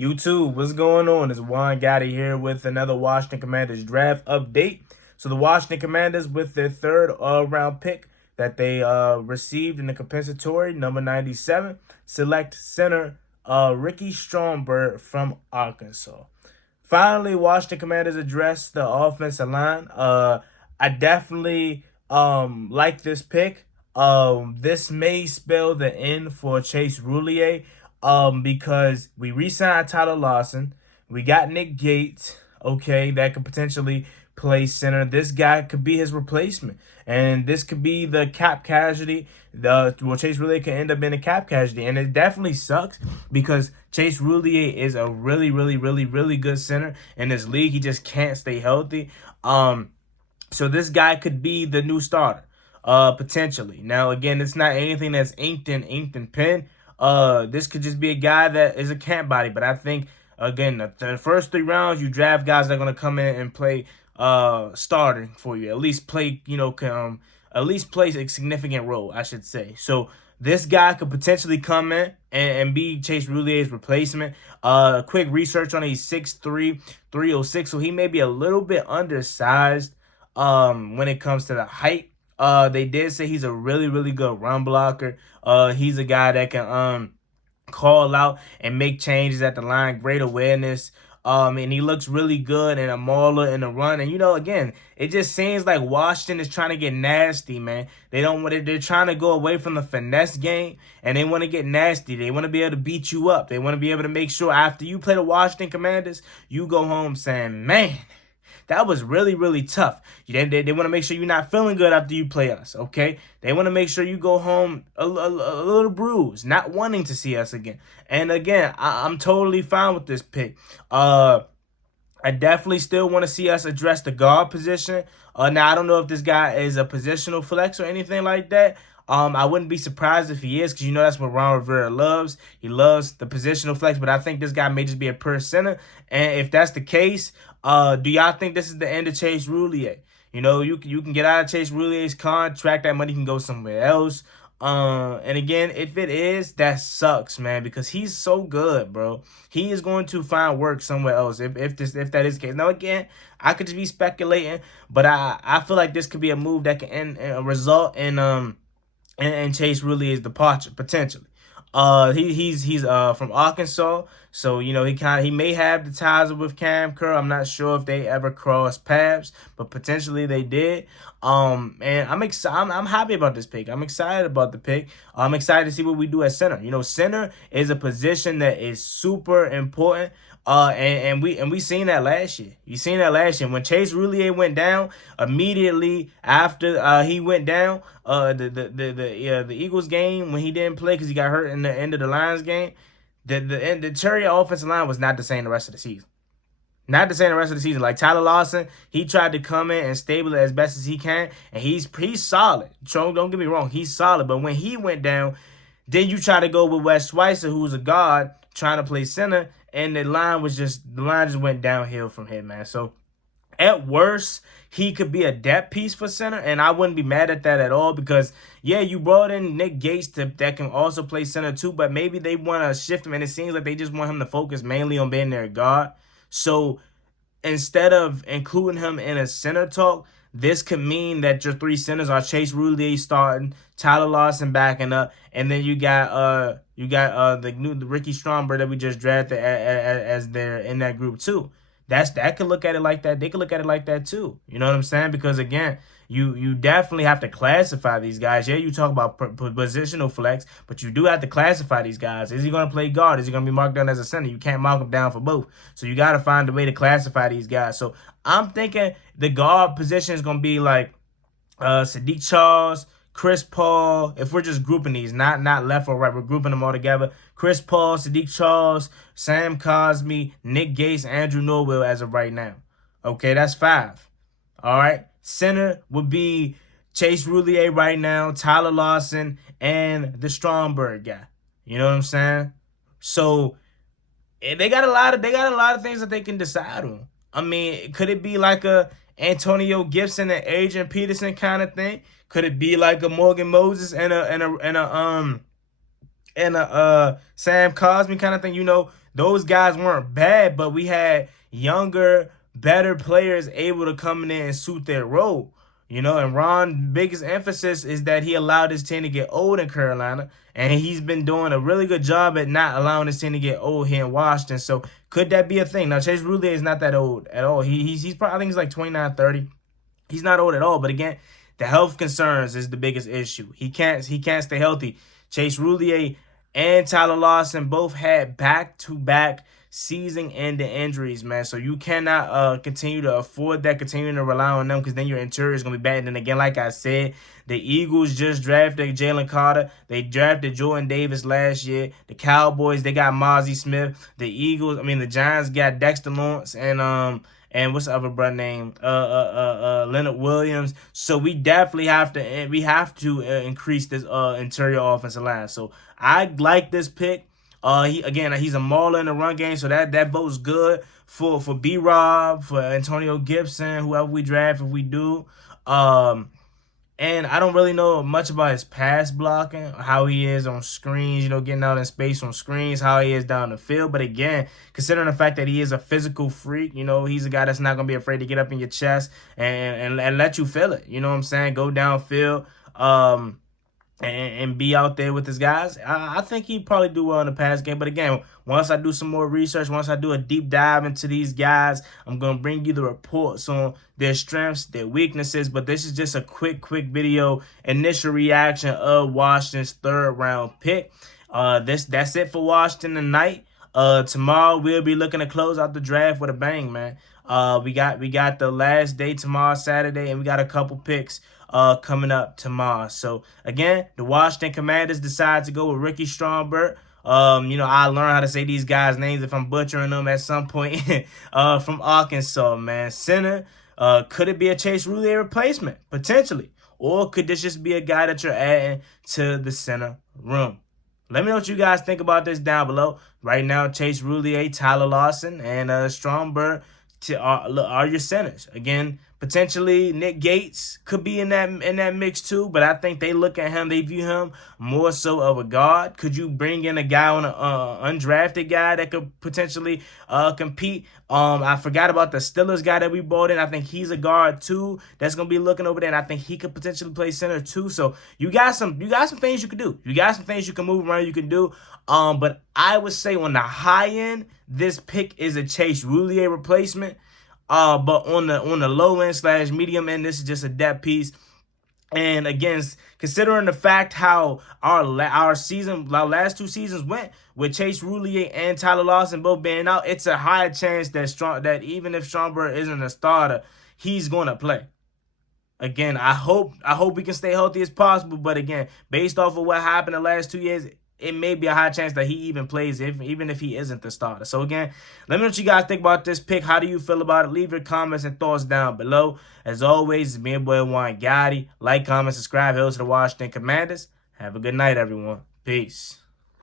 YouTube, what's going on? It's Juan Gotti here with another Washington Commanders draft update. So the Washington Commanders, with their third round pick that they received in the compensatory, number 97, select center Ricky Stromberg from Arkansas. Finally, Washington Commanders addressed the offensive line. I definitely like this pick. This may spell the end for Chase Roulier. Because we re-signed Tyler Lawson. We got Nick Gates, okay, that could potentially play center. This guy could be his replacement. And this could be the cap casualty. Chase Roulier could end up being a cap casualty. And it definitely sucks because Chase Roulier is a really good center in this league. He just can't stay healthy. So this guy could be the new starter, potentially. Now, again, it's not anything that's inked and pen. This could just be a guy that is a camp body, but I think, again, the first 3 rounds, you draft guys that are going to come in and play starting for you, at least play, at least play a significant role, I should say. So this guy could potentially come in and be Chase Roulier's replacement. Quick research on it, he's 6'3", 306, so he may be a little bit undersized when it comes to the height. They did say he's a really good run blocker. He's a guy that can call out and make changes at the line, great awareness. And he looks really good in a mauler in the run. And again, it just seems like Washington is trying to get nasty, man. They're trying to go away from the finesse game, and they want to get nasty. They want to be able to beat you up. They want to be able to make sure after you play the Washington Commanders, you go home saying, man, that was really tough. They want to make sure you're not feeling good after you play us, okay? They want to make sure you go home a little bruised, not wanting to see us again. And again, I'm totally fine with this pick. I definitely still want to see us address the guard position. Now, I don't know if this guy is a positional flex or anything like that. I wouldn't be surprised if he is, because that's what Ron Rivera loves. He loves the positional flex, but I think this guy may just be a pure center. And if that's the case, do y'all think this is the end of Chase Roulier? You can get out of Chase Roulier's contract. That money can go somewhere else. And again, if it is, that sucks, man, because he's so good, bro. He is going to find work somewhere else if that is the case. Now, again, I could just be speculating, but I feel like this could be a move that can result in and Chase Roulier's departure potentially. He's from Arkansas, so he may have the ties with Cam Curl. I'm not sure if they ever crossed paths, but potentially they did. And I'm excited. I'm happy about this pick. I'm excited about the pick. I'm excited to see what we do at center. Center is a position that is super important. And we seen that last year. You seen that last year when Chase Roulier went down. Immediately after he went down, the Eagles game when he didn't play because he got hurt in the end of the Lions game. The Terrier offensive line was not the same the rest of the season. Not the same the rest of the season. Like Tyler Lawson, he tried to come in and stable it as best as he can, and he's solid. Don't get me wrong, he's solid. But when he went down, then you try to go with Wes Schweitzer, who's a guard trying to play center, and the line just went downhill from him, man. So at worst, he could be a depth piece for center, and I wouldn't be mad at that at all because, yeah, you brought in Nick Gates that can also play center too, but maybe they want to shift him, and it seems like they just want him to focus mainly on being their guard. So instead of including him in a center talk, this could mean that your 3 centers are Chase Roulier starting, Tyler Lawson backing up, and then you got the Ricky Stromberg that we just drafted as they're in that group too. That could look at it like that. They could look at it like that too. You know what I'm saying? Because again, you definitely have to classify these guys. Yeah, you talk about positional flex, but you do have to classify these guys. Is he going to play guard? Is he going to be marked down as a center? You can't mark him down for both. So you got to find a way to classify these guys. So I'm thinking the guard position is going to be like Sadiq Charles, Chris Paul. If we're just grouping these, not left or right, we're grouping them all together. Chris Paul, Sadiq Charles, Sam Cosmi, Nick Gates, Andrew Norwell as of right now. Okay, that's 5. All right. Center would be Chase Roulier right now, Tyler Lawson, and the Stromberg guy. You know what I'm saying? So they got a lot of things that they can decide on. I mean, could it be like a Antonio Gibson and Adrian Peterson kind of thing? Could it be like a Morgan Moses and a Sam Cosmi kind of thing? those guys weren't bad, but we had younger, better players able to come in and suit their role. And Ron's biggest emphasis is that he allowed his team to get old in Carolina, and he's been doing a really good job at not allowing his team to get old here in Washington. So could that be a thing? Now, Chase Roulier is not that old at all. He's probably, I think he's like 29, 30. He's not old at all, but again, the health concerns is the biggest issue. He can't stay healthy. Chase Roulier and Tyler Lawson both had back-to-back season-ending injuries, man. So you cannot continue to afford that, continuing to rely on them, because then your interior is going to be bad. And again, like I said, the Eagles just drafted Jalen Carter. They drafted Jordan Davis last year. The Cowboys, they got Mozzie Smith. The Giants got Dexter Lawrence and what's the other brother name? Leonard Williams. So we definitely have to increase this interior offensive line. So I like this pick. He's a mauler in the run game, so that votes good for B-Rob, for Antonio Gibson, whoever we draft if we do. And I don't really know much about his pass blocking, how he is on screens, getting out in space on screens, how he is down the field. But again, considering the fact that he is a physical freak, he's a guy that's not going to be afraid to get up in your chest and let you feel it. You know what I'm saying? Go downfield and be out there with his guys. I think he'd probably do well in the pass game. But again, once I do some more research, once I do a deep dive into these guys, I'm going to bring you the reports on their strengths, their weaknesses. But this is just a quick video, initial reaction of Washington's third-round pick. That's it for Washington tonight. Tomorrow we'll be looking to close out the draft with a bang, man. We got the last day tomorrow, Saturday, and we got a couple picks coming up tomorrow. So again, the Washington Commanders decide to go with Ricky Stromberg. I learned how to say these guys' names if I'm butchering them at some point. From Arkansas, man. Center. Could it be a Chase Roulier replacement? Potentially. Or could this just be a guy that you're adding to the center room? Let me know what you guys think about this down below. Right now, Chase Roulier, Tyler Lawson, and Stromberg are your centers. Again, potentially Nick Gates could be in that mix too, but I think they look at him, they view him more so of a guard. Could you bring in a guy on an undrafted guy that could potentially compete? I forgot about the Steelers guy that we brought in. I think he's a guard too. That's gonna be looking over there, and I think he could potentially play center too. So you got some things you can do. You got some things you can move around. You can do. But I would say on the high end, this pick is a Chase Roulier replacement. But on the low end / medium end, this is just a depth piece. And again, considering the fact how our last 2 seasons went with Chase Roulier and Tyler Lawson both being out, it's a high chance that even if Stromberg isn't a starter, he's gonna play. Again, I hope we can stay healthy as possible. But again, based off of what happened the last 2 years, it may be a high chance that he even plays, even if he isn't the starter. So again, let me know what you guys think about this pick. How do you feel about it? Leave your comments and thoughts down below. As always, it's me and boy Juan Gotti. Like, comment, subscribe. Hail to the Washington Commanders. Have a good night, everyone. Peace.